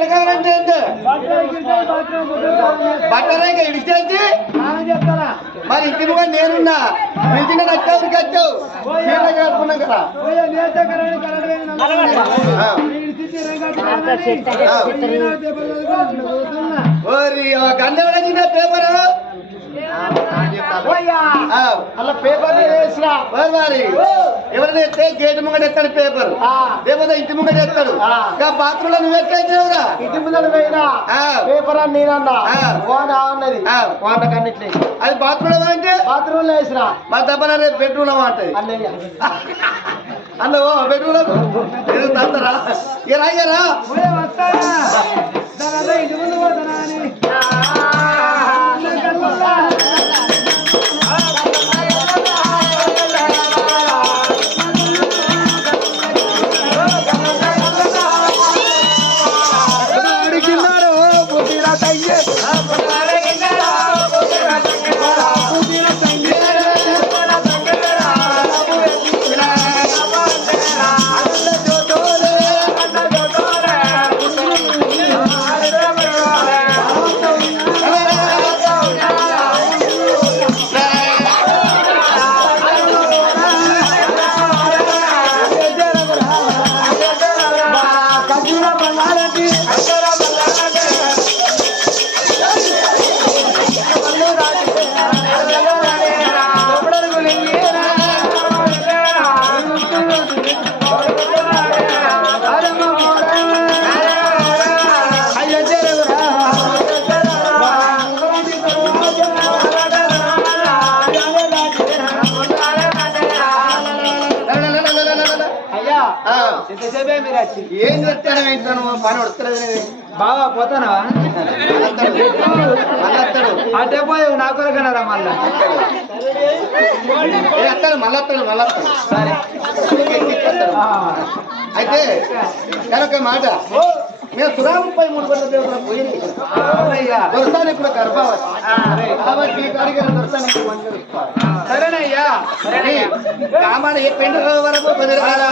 ఏంటి బట్టలేక ఇడిచేసి? మరి ఇంటి కూడా నేనున్నా. నిజంగా నచ్చావు కచ్చావు చీరలు కట్టుకున్నాం కదా. ఓరి గంధవల పేపర్. అలా పేపర్ వేసినా. ఎత్తే గేట్ ముంగట ఎత్తాడు పేపర్. ఆ. లేకపోతే ఇంటి ముంగట ఎత్తాడు. బాత్రూమ్లో నువ్వు ఎక్కేసావురా ఇంటి ముందర పోయినా. పేపర్ అని నేనన్నా. అన్నది. వాన కన్నిట్లే అది బాత్రూమ్లో అంటే? బాత్రూమ్లో వేసినా. మా తప్పన రేపు బెడ్రూమ్లో అన్నయ్య. అన్న ఓ బెడ్రూమ్లో? తంతరా? దాని అదే ఇంటి ముందు ఎంతసేపే మీరు వచ్చి ఏం చెప్తాను ఏంటి నువ్వు పని వడతలేదు బావా పోతానా? అటే పోయావు నా కొరకన్నారా మళ్ళా? వస్తాడు మళ్ళీ. అయితే కనుక మాట. మేము సురా ముప్పై మూడు గంటల దేవుడు పోయింది. దొరసాని ఇప్పుడు గర్భావతి. కాబట్టి సరేనయ్యా. కామాన ఏ పెండు వరకు పది చక్కర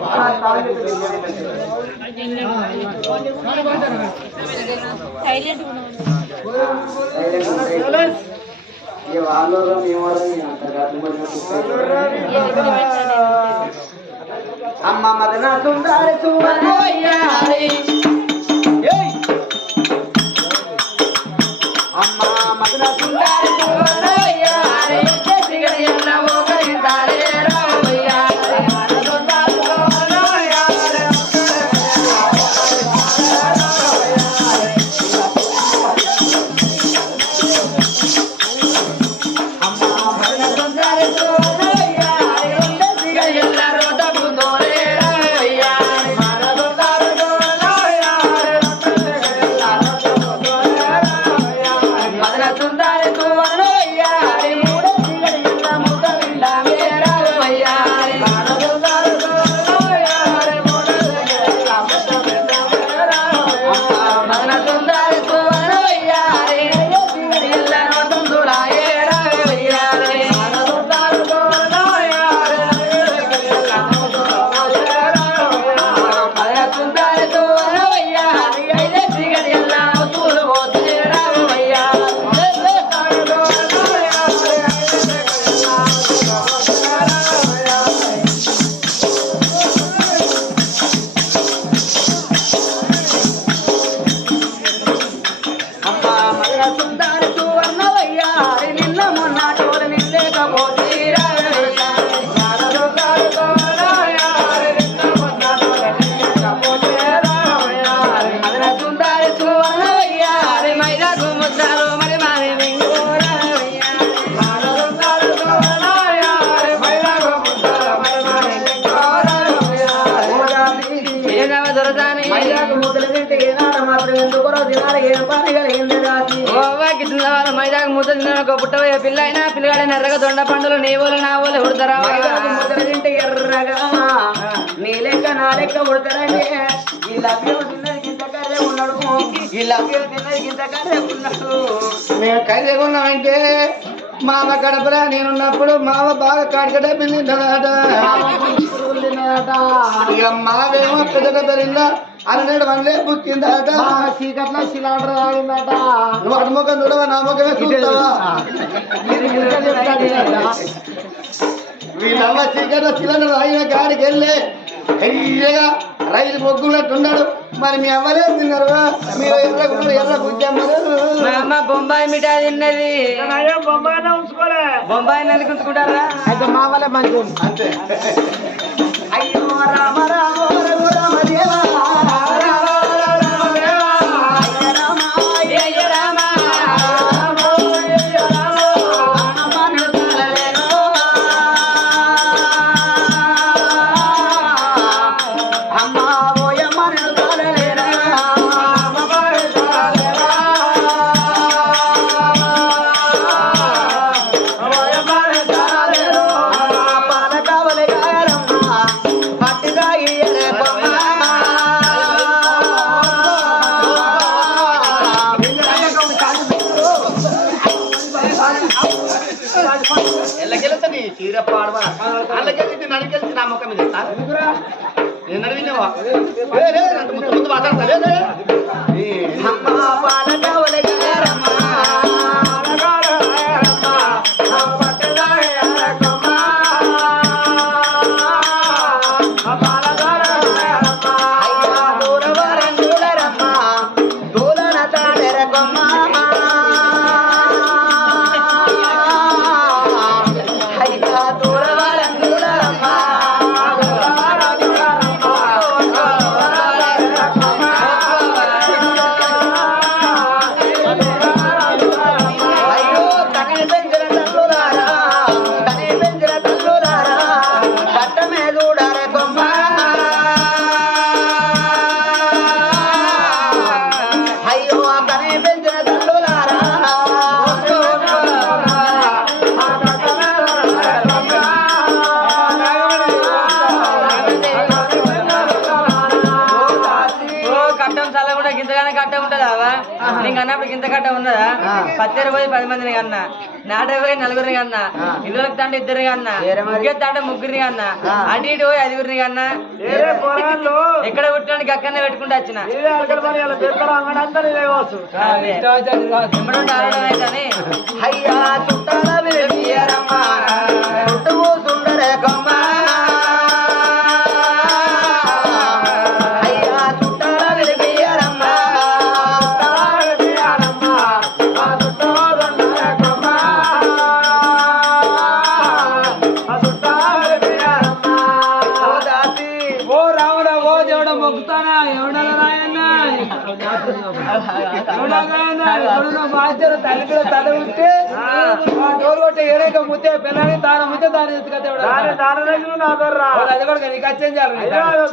వారి తాను మేము అమ్మ మదన సుందర సుమనోయ్యారి అమ్మ మదన సుందర సుమనోయ్యారి పిల్ల అయినా పిల్లగాడైన ఎర్రగా దొండ పండులు నీ వాళ్ళు నా వాళ్ళు ఉడతారా? మైదాకు ముద్ర తింటే ఎర్రగా నీ లెక్క నా లెక్క ఈ తిన్నది కర్రే ఉన్నాడు ఈ తిన్నది కర్రే ఉన్నాడు. మేము ఖైదీగా ఉన్నామంటే మామ కడపరా నేనున్నప్పుడు మామ బాగా కాడికట ఇక మావేమో పెద్ద అన్నడు పుట్టిందట. చీకట్లో శిలాడు నువ్వు చూడవా నా ముఖమే చూస్తావా? వీళ్ళమ్మ చీకట్లో చిల్లర రాయిన కాడికి వెళ్ళి రైలు బొగ్గున్నట్టున్నాడు మరి మీ అవ్వలే తిన్నారుగా మీరు ఎర్ర ఎర్ర మా అమ్మ బొంబాయి మిఠాయి తిన్నది. బొంబాయి నది గుంచుకుంటారా అయితే మా వల్ల మంచి అంతే. అయ్యో రామ రామ ముందు ముందు మాట్లాడతా కట్టం చాలా కూడా గింతగానే కట్ట ఉంటదా నీకు అన్నప్పుడు గింత కట్ట ఉన్నదా? పత్తేరు పోయి పది మందిని కన్నా. నాట పోయి నలుగురిని కన్నా. ఇల్లులకు తండ్రి ఇద్దరిని కన్నా. ముగ్గురు తండ్రి ముగ్గురిని కన్నా. అటు ఇటు పోయి ఐదుగురిని కన్నా. ఎక్కడ పుట్టినానికి అక్కడనే పెట్టుకుంటూ వచ్చిన. అయ్యా చుట్టాల సుందరే కొమ్మ. మాస్టర్ తల్లి కూడా తల ఉంటే ఆ డోర్ కొట్టే ఏడైక ముద్దే పిల్లని తాన ముద్దే దాని ఎత్తుకతే నీకు చేయాలి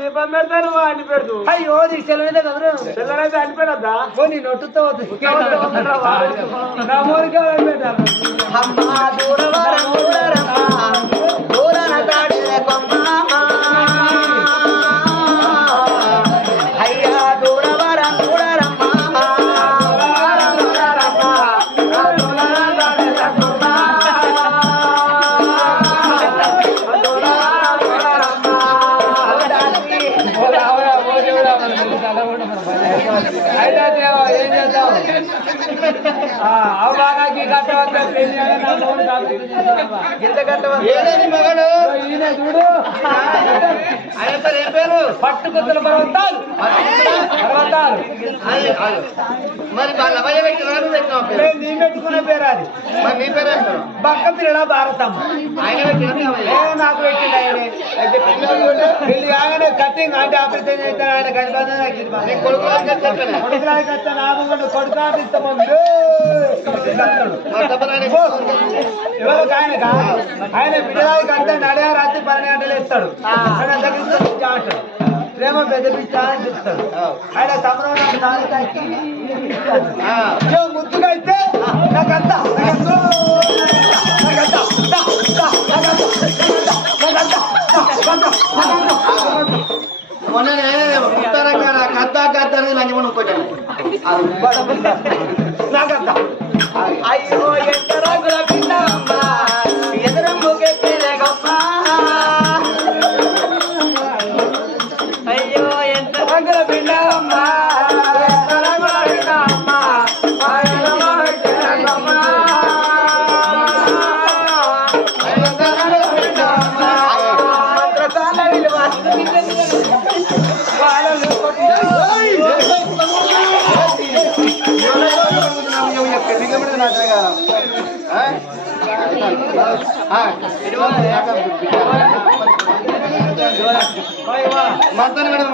దీపం పెడతాను అన్ని పెడదు అయ్యో నీకు సెలవుదే కదరా పిల్లలైతే అనిపోయినద్దా నీ నొట్టుతో నా మోరికే పెట్టారు దూరన తాడిన కొమ్మ మగడు? చూడు ఆయన పేరు? ఏం పేరు పట్టుకుతుల పర్వతాలు. పర్వతాలు. మరి వాళ్ళ పెట్టిన నీ పెట్టుకునే పేరు అది. మరి నీ పేరు బక్క పిల్లల భారతమ్మ. ఆయన పెట్టిన మీ అబ్బాయి. ఏ నాకు పెట్టిండు ఆయనే అయితే పిల్లలు కూడా పెళ్ళి కాగానే కట్టింగ్ అంటే ఆపరేషన్ చేస్తాను ఆయన కొడుకు కొడుకు ఆయన ఎవరికి ఆయన ఆయన బిడ్డలాగా కట్ట నడే రాత్రి పన్నెండు గంటలు ఇస్తాడు ప్రేమ పెద్ద అని చెప్తాడు. ఆయన సమరం నాకు ముద్దుగా అయితే నాకంతా. నాకంతా, నాకంతా. మొన్ననే ఉత్తర కాడ కత్త కత్త అనేది లంచమని కొట్టాను నాకంతా అయ్యో ಮಾತಾಡಿ ಮೇಡಮ್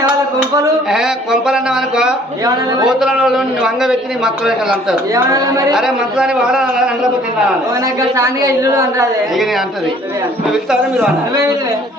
వాళ్ళ ఏ కొంపలన్నాం అనుకో కూతులలో నువ్వు వంగ పెట్టి మక్కలు అంటారు. అరే మంత్రాన్ని వాడాలి సాండిగా ఇల్లు అంటాదే. మీరు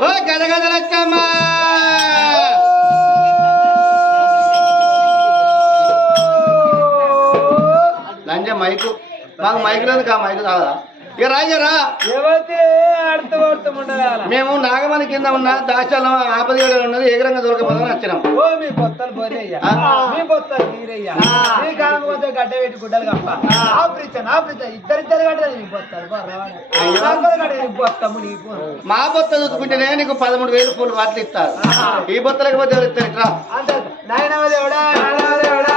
ఓ గద గద లచ్చమ్మా! లంజ మైకు. మాకు మైకు లేదు కా మైకు కాదా ఇక రాజరా మేము నాగమణి కింద ఉన్న దాచాలం ఆపదిగడ ఉన్నది ఎగరంగా దొరకపోదని వచ్చినాం ఓ మీ బొత్తలు. మీ బొత్తలు మీ కాకపోతే గడ్డ పెట్టి గుడ్డలు కప్ప. ఆపరిచాను ఆపరిచాను ఇద్దరిద్దరు గడ్డలు నీ బొత్తలు. గడ్డ నీ బొత్తము నీ పోను. మా బొత్త చూసుకుంటేనే నీకు పదమూడు వేలు పూలు వాటిలు ఇస్తారు ఈ బొత్తలకు పోతే ఎవరు ఇస్తారు? దేవుడా దేవుడా.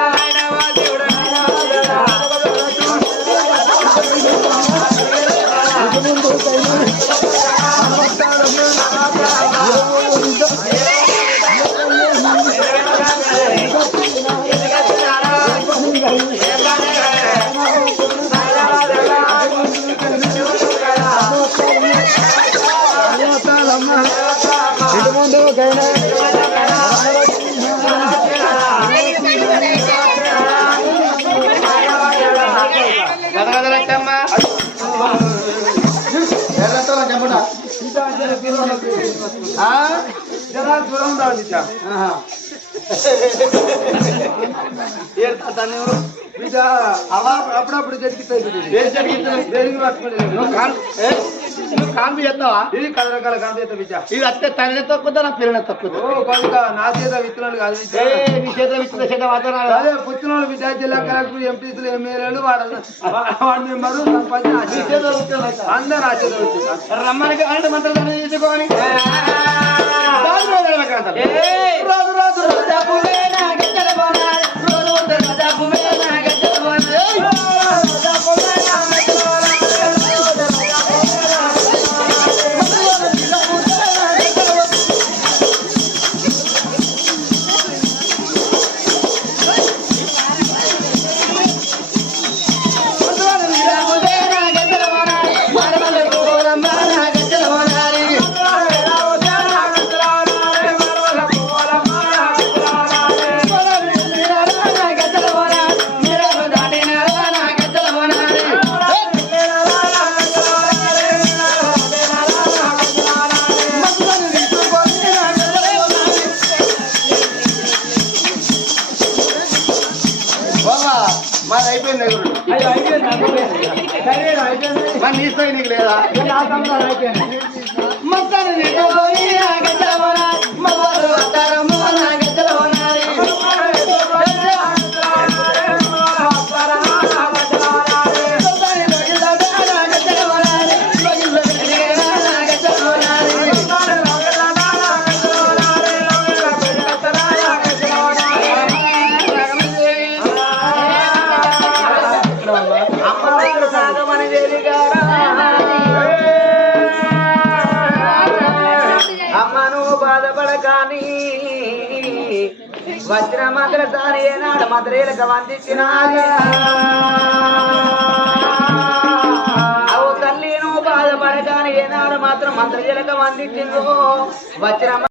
అలా అప్పుడప్పుడు జరిగితాయి బిడ్డ నువ్వు కాన్పు చేస్తావా? ఇది కలర్ కలర్ కాంతి బిడ్డ. ఇది అత్తే తల్లిని తొక్కుతా నా పిల్లని కొంత నా చేత విత్తనాలు కాదు నీ చేతిలో ఇచ్చిన చేత వాతావరణం అదే పుచ్చినోళ్ళు బిడ్డ జిల్లా కలెక్టర్ ఎంపీసీలు ఎమ్మెల్యేలు వాడు వాడు మెంబరు చేత. అందరూ నా చేత వచ్చింది రమ్మని అంటే మంత్రాలు తీసుకోని రాజు రాజు. రాజు రాజు రాజు Dari atas. ఏనాడు మధురైలకు అందించినాది అవు తల్లి బాధపడగానే ఏనాడు మాత్రం మంత్రజలకు అందించిందో వచ్చిన